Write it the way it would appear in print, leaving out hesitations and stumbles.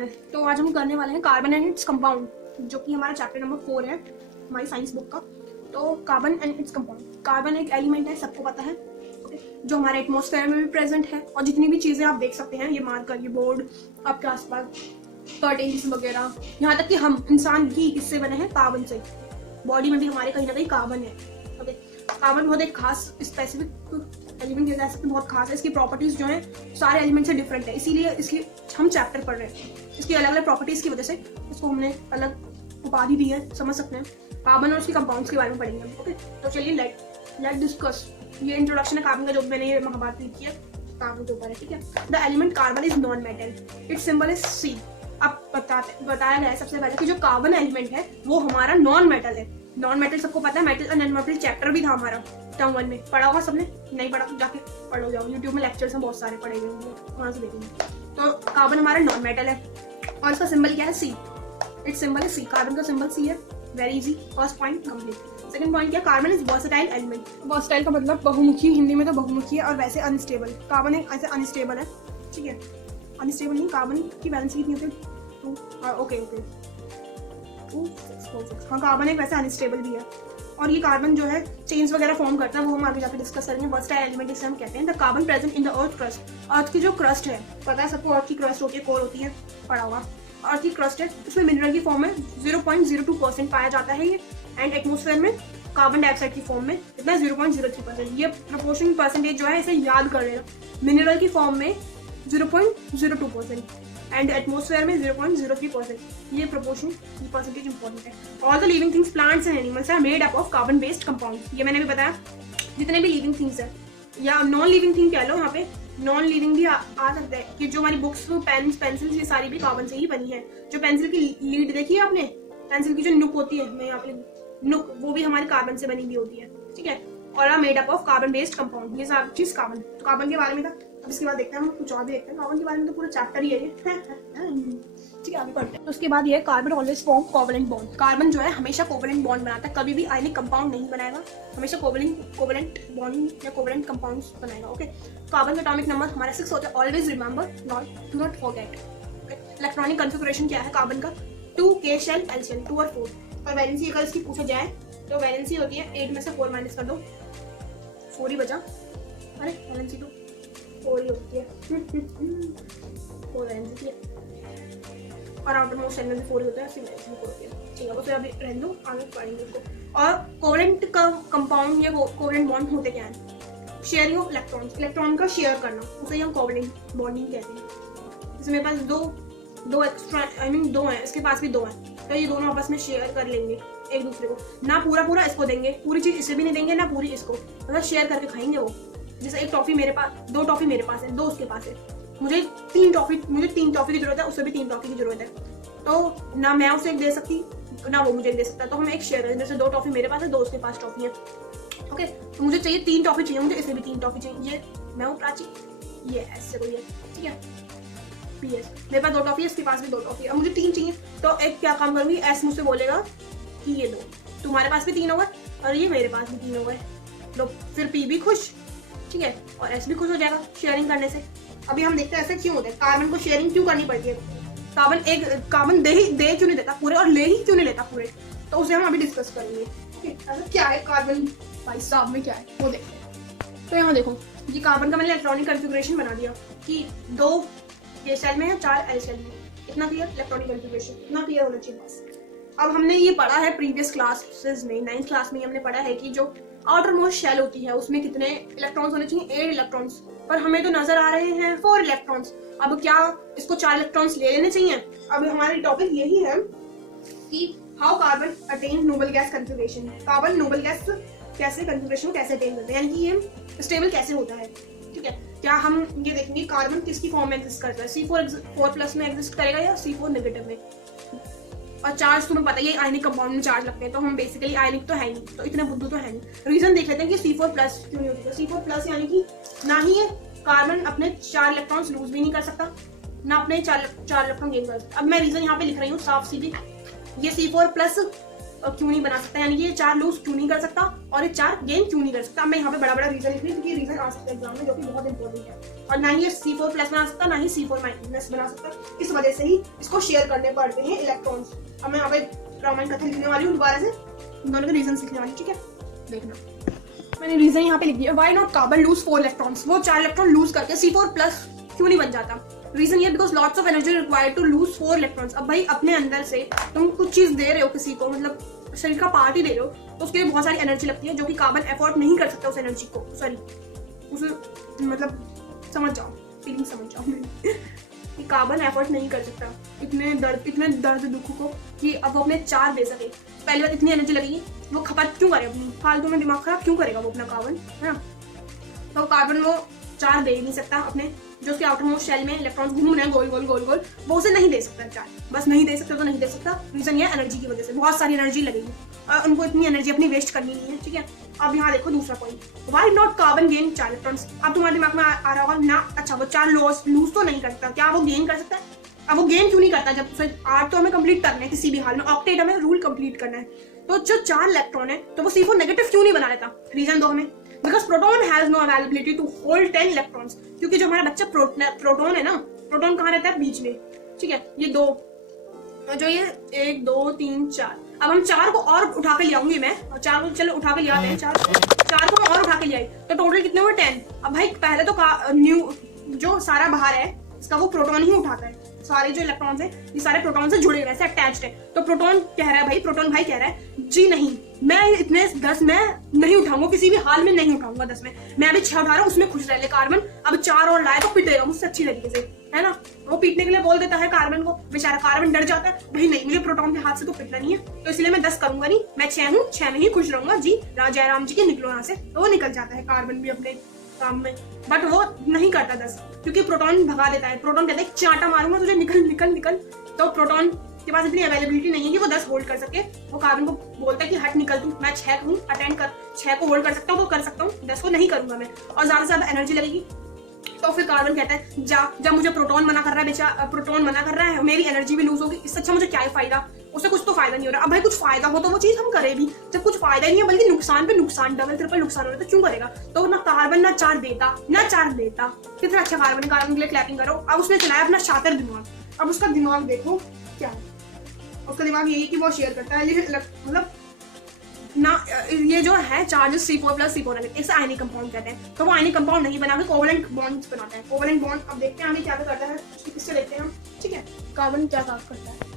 Channel. तो आज हम करने वाले हैं कार्बन एंड इट्स कंपाउंड, जो कि हमारा चैप्टर नंबर 4 है हमारी साइंस बुक का। तो carbon and its compound, carbon एक एलिमेंट है, सबको पता है, जो हमारे एटमॉस्फेयर में भी प्रेजेंट है। और जितनी भी चीजें आप देख सकते हैं, ये मार्कर, ये बोर्ड, आपके आसपास कर्टेन्स वगैरह, यहाँ तक कि हम इंसान भी किससे बने हैं, कार्बन से। बॉडी में भी हमारे कहीं ना कहीं कार्बन है। ओके, कार्बन बहुत एक खास स्पेसिफिक एलिमेंट कह सकते हैं, बहुत खास है। इसकी प्रॉपर्टीज जो है सारे एलिमेंट से डिफरेंट है, इसीलिए इसकी हम चैप्टर पढ़ रहे हैं। इसकी अलग अलग प्रॉपर्टीज की वजह से इसको हमने अलग उपाधि दी है, समझ सकते हैं। कार्बन और उसकी कंपाउंड्स के बारे में पढ़ेंगे हम। ओके, तो चलिए लेट डिस्कस। ये इंट्रोडक्शन है कार्बन का, जो मैंने ये महाभारत लिखी है कार्बन के ऊपर है, ठीक है। The element carbon is non metal, its symbol is C. अब बताया गया है सबसे पहले कि जो कार्बन एलिमेंट है वो हमारा नॉन मेटल है। नॉन मेटल सबको पता है, मेटल और नॉन मेटल चैप्टर भी था हमारा टर्म 1 में, पढ़ा होगा सबने। नहीं पढ़ा तो जाके पढ़ो, जाओ यूट्यूब में लेक्चर्स हैं बहुत सारे पढ़े हुए होंगे, वहां से देखेंगे। तो कार्बन हमारा नॉन मेटल है और इसका सिंबल क्या है, C. It's symbol is C, carbon का सिंबल सी है। Very easy, first point complete. Second point क्या, carbon is versatile element. Versatile का मतलब बहुमुखी, हिंदी में तो बहुमुखी है, और वैसे अनस्टेबल। कार्बन एक ऐसे अनस्टेबल है, ठीक है। अनस्टेबल नहीं, कार्बन की वैलेंसी कितनी होती है, 2। ओके ओके, 2 6 हाँ, कार्बन एक वैसे अनस्टेबल भी है। और ये कार्बन जो है चेन्स वगैरह फॉर्म करता है, वो हम आगे जाकर डिस्कस करेंगे। वर्सेटाइल एलिमेंट इसे हम कहते हैं। The carbon present in the earth crust, earth की जो क्रस्ट है, पता है सबको, अर्थ की क्रस्ट होती है, कोर होती है, पड़ा हुआ। अर्थ की क्रस्ट है, उसमें मिनरल की फॉर्म में 0.02% पाया जाता है ये। एंड एटमॉस्फेयर में कार्बन डाइऑक्साइड की फॉर्म में इतना 0.03%। ये प्रोपोर्शन परसेंटेज जो है इसे याद कर लेना। मिनरल की फॉर्म में 0.02% एंड एटमॉस्फेयर में 0.03%। ये प्रोपोर्शन, ये परसेंटेज इंपॉर्टेंट है। All the living things, plants and animals are made up of carbon based compound. ये मैंने भी बताया, जितने भी लिविंग थिंग्स है या नॉन लिविंग थिंग कह लो, यहाँ पे नॉन लिविंग भी आ सकता है कि जो हमारी बुक्स, पेन्स, पेंसिल्स, ये सारी भी कार्बन से ही बनी है। जो पेंसिल की लीड देखी है आपने, पेंसिल की जो नुक होती है, मैं यहाँ पे नुक, वो भी हमारे कार्बन से बनी हुई होती है, ठीक है। और are made up of carbon based compound, ये सारी चीज कार्बन। तो कार्बन के बारे में था। अब इसके बाद देखते हैं हम कुछ और भी देखते हैं। कार्बन के बारे में तो पूरा चैप्टर ही है ये, ठीक है, आगे पढ़ते हैं। उसके बाद ये carbon always form covalent bond. Carbon जो है हमेशा कोवलेंट बॉन्ड बनाता है, कभी भी आयनिक कंपाउंड नहीं बनाएगा, हमेशा कोवलेंट बॉन्ड या कोवलेंट कंपाउंड्स बनाएगा। ओके, कार्बन का एटॉमिक नंबर हमारा 6 होता है। Always remember, do not forget. Electronic configuration क्या है कार्बन का, 2k शेल L शेल, 2 और 4। और वैलेंसी अगर इसकी पूछा जाए तो वैलेंसी होती है 8 में से 4 माइनस कर दो, 4 ही बचा। अरे वैलेंसी तो 4 ही होती है, 4 वैलेंसी है। और आउटर मोस्ट शेल में भी 4 ही होता है, इसकी वैलेंसी 4 होती है, ठीक है। उसे अभी रहने दो, आगे पढ़ेंगे उसको। और कोवेलेंट का कंपाउंड या कोवेलेंट बॉन्ड होते क्या है, शेयरिंग ऑफ इलेक्ट्रॉन्स, इलेक्ट्रॉन का शेयर करना, उसे हम कोवेलेंट बॉन्डिंग कहते हैं। जैसे मेरे पास दो एक्स्ट्रा, आई मीन 2 हैं, इसके पास भी 2 हैं, तो ये दोनों आपस में शेयर कर लेंगे एक दूसरे को। ना पूरा इसको देंगे, पूरी चीज इसे भी नहीं देंगे, ना पूरी इसको, मतलब शेयर करके खाएंगे वो। जैसे एक टॉफी मेरे पास, 2 टॉफी मेरे पास है, 2 उसके पास है, मुझे 3 टॉफी की जरूरत है, उसे भी 3 टॉफी की जरूरत है। तो ना मैं उसे एक दे सकती, ना वो मुझे एक दे सकता, तो हम एक शेयर करें। जैसे 2 टॉफी मेरे पास है, 2 उसके पास टॉफी है। ओके, तो मुझे चाहिए 3 टॉफी चाहिए, मुझे इसे भी 3 टॉफी चाहिए। ये मैं हूँ प्राची, ये ऐसे कोई है, ठीक है। PS मेरे पास 2 टॉफी है, इसके पास भी 2 टॉफी है, अब मुझे 3 चाहिए। तो एक क्या काम करूंगी, एस मुझसे बोलेगा कि ये 2, तुम्हारे पास भी 3 हो गए और ये मेरे पास भी 3 हो गए, लो, फिर P भी खुश, ठीक है, और S भी खुश हो जाएगा शेयरिंग करने से। अभी हम देखते हैं ऐसा क्यों होता है, कार्बन को शेयरिंग क्यों करनी पड़ती है। कार्बन दे क्यों नहीं देता पूरे, और ले ही क्यों नहीं लेता पूरे, तो उसे हम अभी डिस्कस करेंगे। ऐसा क्या है कार्बन भाई साहब में, क्या है वो देखते हैं। तो यहाँ देखो, ये कार्बन का मैंने इलेक्ट्रॉनिक कॉन्फ़िगरेशन बना दिया कि 2 ये सेल में है, 4 L शेल में। इतना क्लियर, इलेक्ट्रॉनिक कॉन्फ़िगरेशन इतना क्लियर होना चाहिए बस। अब हमने ये पढ़ा है प्रीवियस क्लासेस में, 9th क्लास में हमने पढ़ा है कि जो आउटर मोस्ट शेल होती है उसमें कितने इलेक्ट्रॉन्स होने चाहिए, 8 इलेक्ट्रॉन्स, पर हमें तो नजर आ रहे हैं 4 इलेक्ट्रॉन्स। अब क्या इसको 4 इलेक्ट्रॉन्स ले लेने चाहिए। अब हमारी टॉपिक यही है कि how carbon attain noble gas configuration. Carbon noble gas कैसे कॉन्फ़िगरेशन कैसे अटेन करते हैं, यानी कि ये स्टेबल कैसे होता है, ठीक है। क्या हम ये देखेंगे कार्बन किसकी फॉर्म में एग्जिस्ट करता है, C4+ में एग्जिस्ट करेगा या C4 नेगेटिव में। और चार्ज तुम्हें पता ही है, आयनिक कंपाउंड में चार्ज लगते हैं, तो हम बेसिकली आयनिक तो है नहीं, तो इतने बुद्धू तो है नहीं। रीजन देख लेते हैं कि C4+ क्यों नहीं होती है। C4+ यानी कि ना ही ये कार्बन अपने 4 इलेक्ट्रॉन्स लूज भी नहीं कर सकता, ना अपने 4 इलेक्ट्रॉन गेन कर सकता। अब मैं रीजन यहाँ पे लिख रही हूँ साफ सीधी, ये C4+ क्यों नहीं बना सकता, यानी कि ये 4 लूज क्यों नहीं कर सकता और ये 4 गेन क्यों नहीं कर सकता। मैं यहाँ पे बड़ा रीजन लिख रही हूँ, क्योंकि रीजन आ सकता है एग्जाम में, जो कि बहुत इंपॉर्टेंट है। और ना ही ये C4 प्लस बना सकता, ना ही C4 माइनस बना सकता, इस वजह से ही इसको शेयर करने पड़ते हैं इलेक्ट्रॉन्स। अब मैं यहाँ पे रामायण कथा लिखने वाली हूँ दोबारा से, इन दोनों के रीजन लिखने वाली, ठीक है। देखना मैंने रीजन यहाँ पे लिख दिया, why not carbon lose 4 electrons, वो 4 इलेक्ट्रॉन लूज करके C4 प्लस क्यों नहीं बन जाता। रीजन ये because lots of energy required to lose 4 electrons. अब भाई अपने अंदर से तुम कुछ चीज दे रहे हो किसी को, मतलब शरीर का पार्ट ही दे रहे हो, तो उसके लिए बहुत सारी एनर्जी लगती है, जो कि कार्बन एफोर्ड नहीं कर सकता उस एनर्जी को, सॉरी उस मतलब समझ जाओ, फीलिंग समझ जाओ कि कार्बन एफोर्ड नहीं कर सकता इतने दर्द दुख को कि अब वो अपने 4 दे सके। पहली बात इतनी एनर्जी लगेगी, वो खपत क्यों करे अपनी, फालतू में दिमाग खराब क्यों करेगा वो अपना कार्बन, है ना। तो कार्बन वो 4 दे ही नहीं सकता अपने, जो उसके आउटर मोस्ट शेल में इलेक्ट्रॉन्स घूम रहे हैं गोल गोल गोल गोल, वो उसे नहीं दे सकता 4, बस नहीं दे सकता तो नहीं दे सकता। रीजन ये एनर्जी की वजह से, बहुत सारी एनर्जी लगेगी और उनको इतनी एनर्जी अपनी वेस्ट करनी नहीं है, ठीक है। अब यहाँ देखो दूसरा point, why not carbon gain 4 electrons. अब तुम्हारे दिमाग में आ रहा होगा ना, अच्छा वो 4 लूज तो नहीं करता, क्या वो गेन कर सकता है। अब वो गेन क्यों नहीं करता, जब 8 तो हमें कंप्लीट करना है किसी भी हाल में, ऑक्टेट हमें रूल कंप्लीट करना है, तो जो 4 इलेक्ट्रॉन है तो वो C4 नेगेटिव क्यों नहीं बना लेता। रीजन दो हमें, because proton has no availability to hold 10 electrons, क्योंकि जो हमारा बच्चा प्रोटॉन है ना, प्रोटॉन कहाँ रहता है, बीच में, ठीक है। ये 2 जो ये 1 2 3 4, अब हम 4 को और उठा के ले आऊंगी मैं, और 4 को चलो उठा के ले आते हैं, 4 को मैं और उठा के ले आई, तो टोटल कितने हुए 10। अब भाई पहले तो न्यू जो सारा बाहर है इसका वो प्रोटॉन ही उठाता है, सारे जो इलेक्ट्रॉन्स है ये सारे प्रोटॉन से जुड़े हुए हैं, अटैच्ड है। तो प्रोटॉन कह रहा है भाई, प्रोटॉन भाई कह रहा है जी नहीं, मैं इतने 10 मैं नहीं उठाऊंगा, किसी भी हाल में नहीं उठाऊंगा 10 में, मैं अभी 6 उठा रहा हूँ, उसमें खुश रह ले कार्बन। अब 4 और लाए तो पिटेगा मुझसे अच्छी तरीके से, है ना। वो पीटने के लिए बोल देता है कार्बन को, बेचारा कार्बन डर जाता है, भाई नहीं मुझे प्रोटॉन के हाथ से तो पिटना नहीं है, तो इसलिए मैं 10 करूंगा नहीं, मैं 6 हूँ, 6 में ही खुश रहूंगा जी, राजा राम जी के निकलो यहाँ से। तो वो निकल जाता है कार्बन भी अपने काम में, बट वो नहीं करता 10, क्योंकि प्रोटॉन भगा देता है। प्रोटॉन कहते हैं चांटा मारूंगा तुझे, निकल निकल निकल। तो प्रोटॉन के पास इतनी अवेलेबिलिटी नहीं है कि वो 10 होल्ड कर सके, वो कार्बन को बोलता है कि हट निकल तू, मैं 6 हूँ, अटेंड कर, 6 को होल्ड कर सकता हूँ तो कर सकता हूँ, 10 को नहीं करूंगा मैं, और ज्यादा से ज्यादा एनर्जी लगेगी। तो फिर कार्बन कहता है जब मुझे प्रोटॉन मना कर रहा है, बेचारा प्रोटॉन मना कर रहा है, मेरी एनर्जी भी लूज होगी, इससे अच्छा मुझे क्या फायदा, उससे कुछ तो फायदा नहीं हो रहा। अब भाई कुछ फायदा हो तो वो चीज हम करें भी, जब कुछ फायदा ही नहीं है बल्कि नुकसान पे नुकसान, डबल ट्रिपल नुकसान हो रहा है, तो क्यों करेगा। तो ना कार्बन ना 4 देता ना 4 देता, कितना अच्छा कार्बन, कार्बन के लिए क्लैपिंग करो। अब उसने चलाया अपना शातिर दिमाग, अब उसका दिमाग देखो क्या है, उसका दिमाग यही कि वो शेयर करता है, मतलब ना ये जो है चार्जेस C4 प्लस C4 इसे आयनिक कंपाउंड कहते हैं। तो वो आयनिक कंपाउंड नहीं बना के कोवलेंट बॉन्ड्स बनाता है। कोवलेंट बॉन्ड अब देखते हैं हमें क्या करता है, किससे देखते हैं हम, ठीक है। कार्बन क्या काम करता है,